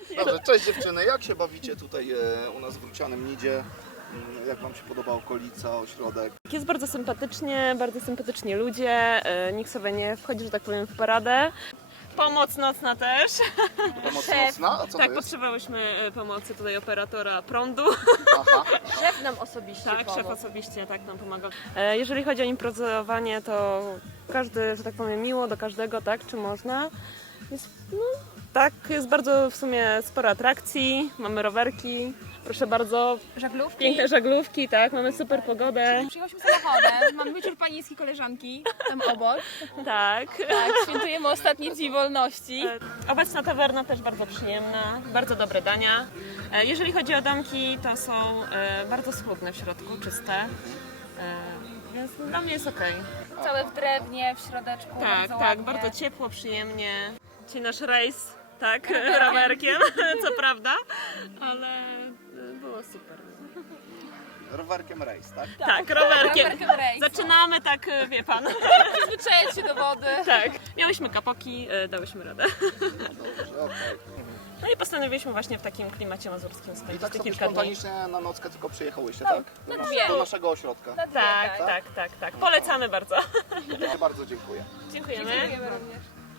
Dobrze, cześć dziewczyny, jak się bawicie tutaj u nas w Grucianym Nidzie? Jak wam się podoba okolica, ośrodek? Jest bardzo sympatyczni ludzie, nikt sobie nie wchodzi, że tak powiem, w paradę. Pomoc nocna też. Pomoc nocna? A co Tak, to jest? potrzebowałyśmy pomocy tutaj operatora prądu. Aha. Szef nam osobiście Tak, pomógł. szef osobiście tak nam pomagał. Jeżeli chodzi o improwizowanie, to każdy, że tak powiem, miło do każdego, tak, czy można. Jest, tak, jest bardzo w sumie sporo atrakcji, mamy rowerki, proszę bardzo, Żaglówki. piękne żaglówki, tak, mamy super pogodę. Przyjechałyśmy samochodem, mamy wieczór panieński koleżanki tam obok. Tak. Tak, świętujemy ostatni dzień wolności. Obecna tawerna też bardzo przyjemna, bardzo dobre dania. Jeżeli chodzi o domki, to są bardzo schludne w środku, czyste, więc dla mnie jest okej. Całe w drewnie, w środeczku, Tak, bardzo tak, ładnie. bardzo ciepło, przyjemnie. Dzisiaj nasz rejs, tak, rowerkiem, co prawda, ale było super. Rowerkiem rejs, tak? Tak, rowerkiem. Rowerkiem rejs. Zaczynamy tak, wie pan. Przyzwyczaić się do wody. Tak, miałyśmy kapoki, dałyśmy radę. Dobrze, okej. No i postanowiliśmy właśnie w takim klimacie mazurskim I spędzić tak te sobie kilka dni. spontanicznie na nockę tylko przyjechałyście, tak? dwie. Do naszego ośrodka. Na dwie, Tak, tak, tak, tak. Polecamy bardzo. Bardzo dziękuję. Dziękujemy. Dziękujemy również.